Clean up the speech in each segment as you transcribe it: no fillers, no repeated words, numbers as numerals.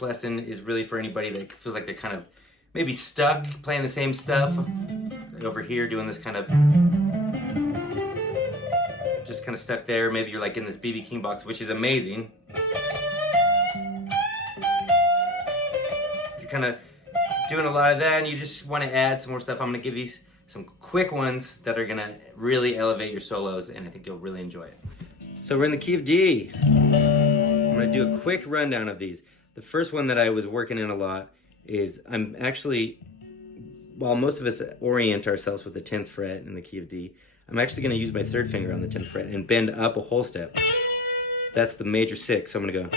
this lesson is really for anybody that feels like they're kind of maybe stuck playing the same stuff. Like over here doing this kind of, just kind of stuck there. Maybe you're like in this BB King box, which is amazing. You're kind of doing a lot of that and you just want to add some more stuff. I'm going to give you some quick ones that are going to really elevate your solos, and I think you'll really enjoy it. So we're in the key of D. I'm going to do a quick rundown of these. The first one that I was working in a lot is, I'm actually, while most of us orient ourselves with the 10th fret in the key of D, I'm actually going to use my third finger on the 10th fret and bend up a whole step. That's the major 6, so I'm going to go.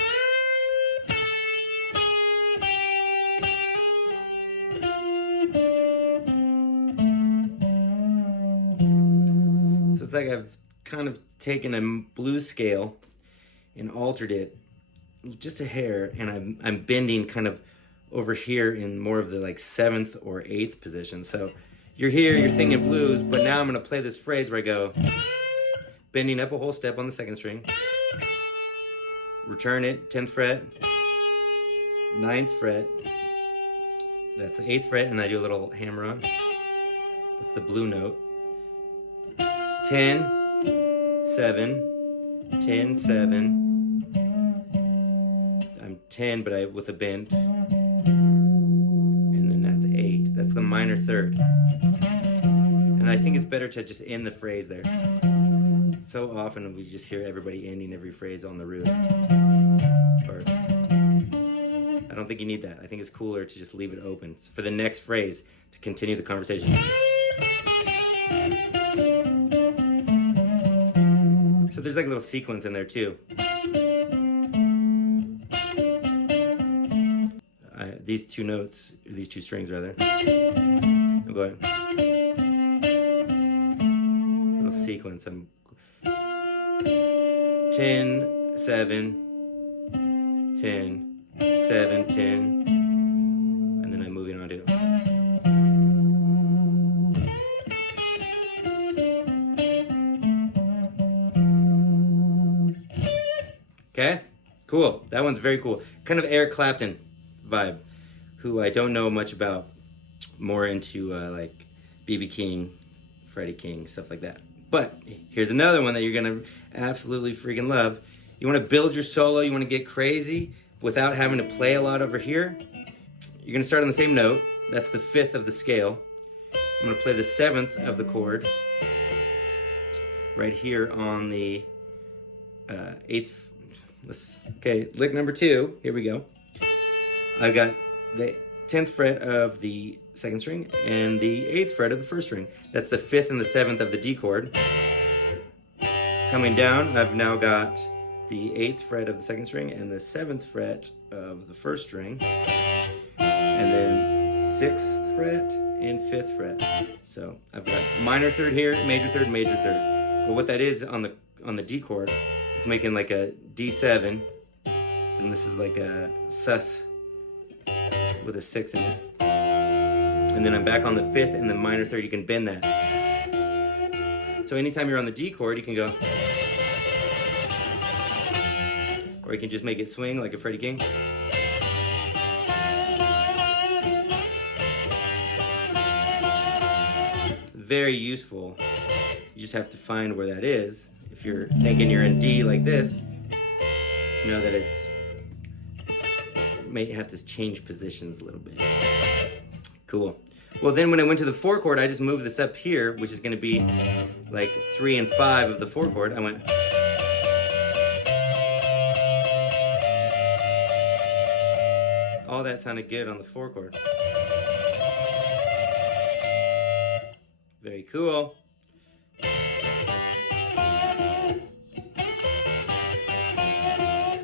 So it's like I've kind of taken a blues scale and altered it just a hair, and I'm bending kind of over here in more of the like 7th or 8th position. So you're here, you're thinking blues, but now I'm going to play this phrase where I go bending up a whole step on the 2nd string, return it, 10th fret, 9th fret, that's the 8th fret, and I do a little hammer on. That's the blue note. 10, 7, 10, 7. I'm 10, but with a bend. And then that's 8. That's the minor 3rd. And I think it's better to just end the phrase there. So often we just hear everybody ending every phrase on the root. Or I don't think you need that. I think it's cooler to just leave it open for the next phrase to continue the conversation. So there's like a little sequence in there too. These two notes, these two strings rather. I'm going. Little sequence. I'm 10, 7, 10, 7, 10, and then I'm moving on to. Okay, cool. That one's very cool. Kind of Eric Clapton vibe, who I don't know much about. More into like BB King, Freddie King, stuff like that. But here's another one that you're gonna absolutely freaking love. You wanna build your solo, you wanna get crazy without having to play a lot over here. You're gonna start on the same note. That's the 5th of the scale. I'm gonna play the 7th of the chord right here on the 8th. Okay, lick number 2, here we go. I've got the 10th fret of the 2nd string and the 8th fret of the 1st string. That's the 5th and the 7th of the D chord. Coming down, I've now got the 8th fret of the 2nd string and the 7th fret of the 1st string. And then 6th fret and 5th fret. So I've got minor 3rd here, major 3rd, major 3rd. But what that is on the D chord, it's making like a D7, and this is like a sus with a 6 in it. And then I'm back on the 5th and the minor 3rd. You can bend that. So anytime you're on the D chord, you can go, or you can just make it swing like a Freddie King. Very useful. You just have to find where that is. If you're thinking you're in D like this, just know that it's may have to change positions a little bit. Cool. Well, then when I went to the 4 chord, I just moved this up here, which is going to be like 3 and 5 of the 4 chord. I went. All that sounded good on the 4 chord. Very cool.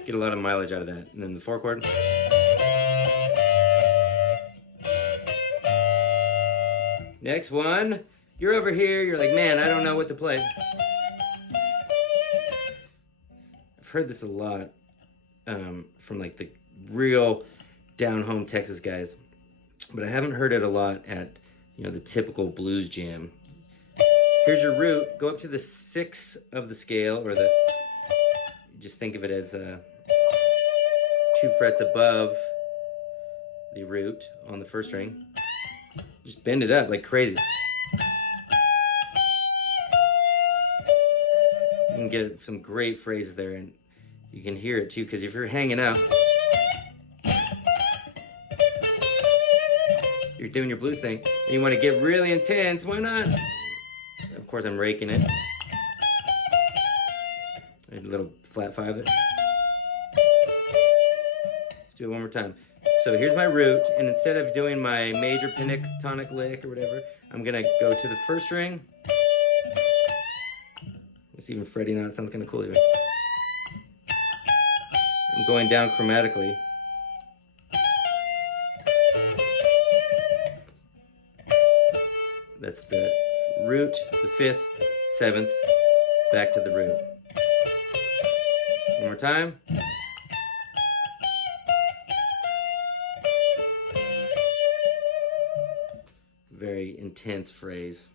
Get a lot of mileage out of that. And then the 4 chord. Next one. You're over here, you're like, man, I don't know what to play. I've heard this a lot from like the real down-home Texas guys, but I haven't heard it a lot at, you know, the typical blues jam. Here's your root. Go up to the 6th of the scale, or the, just think of it as 2 frets above the root on the first string. Just bend it up like crazy. You can get some great phrases there, and you can hear it too, because if you're hanging out, you're doing your blues thing, and you want to get really intense, why not? Of course, I'm raking it. A little flat five there. Let's do it one more time. So here's my root, and instead of doing my major pentatonic lick or whatever, I'm gonna go to the first string. It's even fretting out, it sounds kind of cool even. I'm going down chromatically. That's the root, the fifth, seventh, back to the root. One more time. Very intense phrase,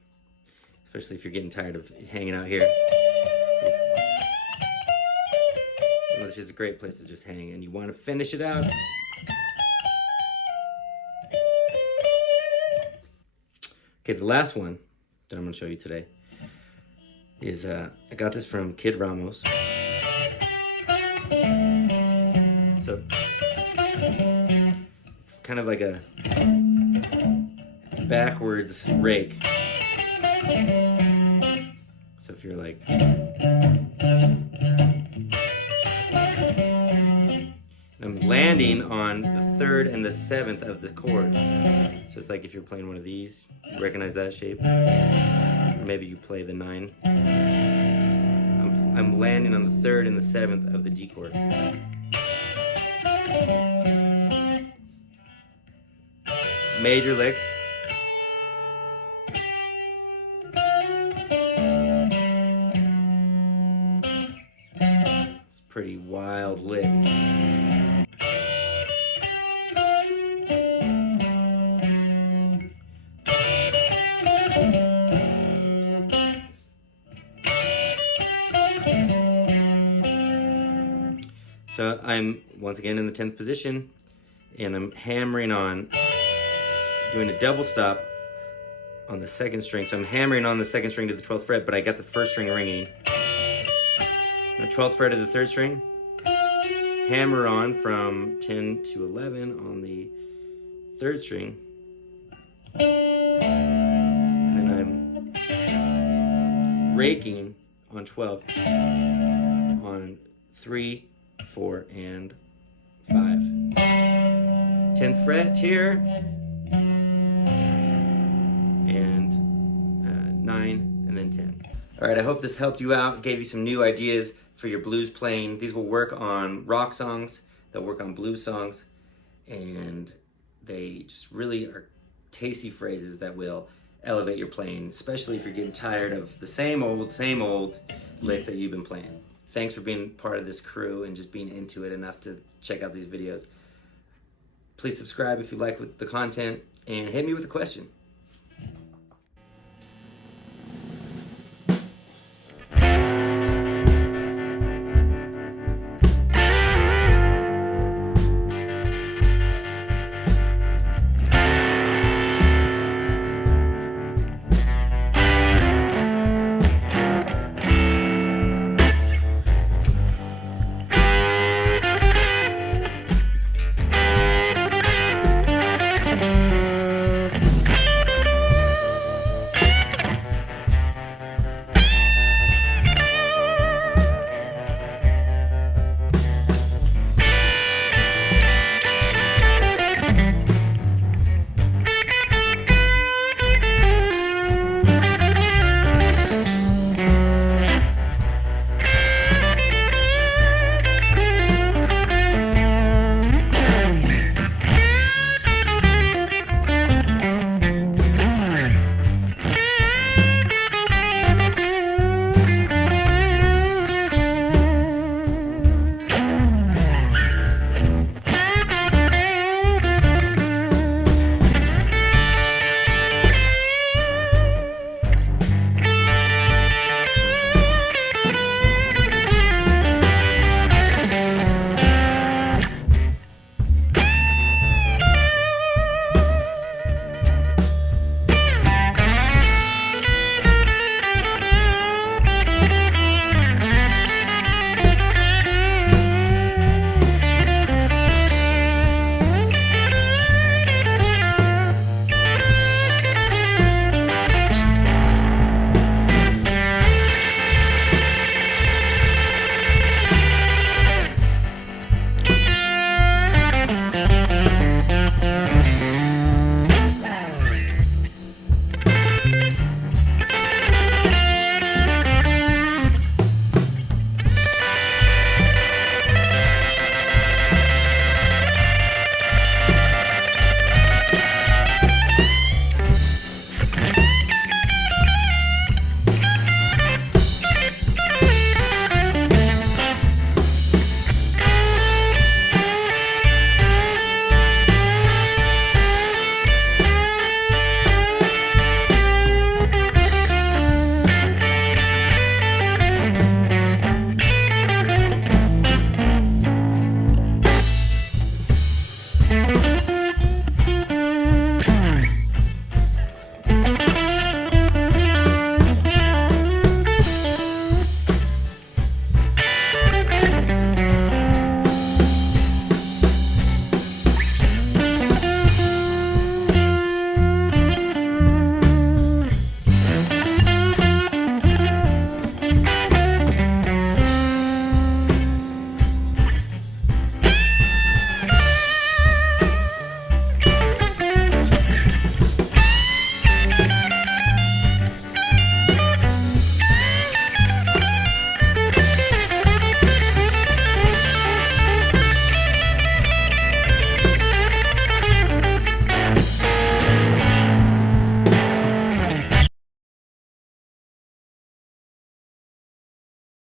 especially if you're getting tired of hanging out here. This is a great place to just hang, and you want to finish it out. Okay, the last one that I'm going to show you today is, I got this from Kid Ramos. So, it's kind of like a backwards rake. So if you're like, I'm landing on the third and the seventh of the chord. So it's like if you're playing one of these, you recognize that shape. Or maybe you play the 9. I'm landing on the third and the seventh of the D chord. Major lick. It's a pretty wild lick. So I'm once again in the 10th position, and I'm hammering on, doing a double stop on the second string. So I'm hammering on the second string to the 12th fret, but I got the first string ringing. The 12th fret of the third string, hammer on from 10 to 11 on the third string, and then I'm raking on 12 on 3, 4, and 5. 10th fret here, and 9, and then 10. All right, I hope this helped you out, gave you some new ideas for your blues playing. These will work on rock songs, they'll work on blues songs, and they just really are tasty phrases that will elevate your playing, especially if you're getting tired of the same old licks that you've been playing. Thanks for being part of this crew and just being into it enough to check out these videos. Please subscribe if you like the content, and hit me with a question.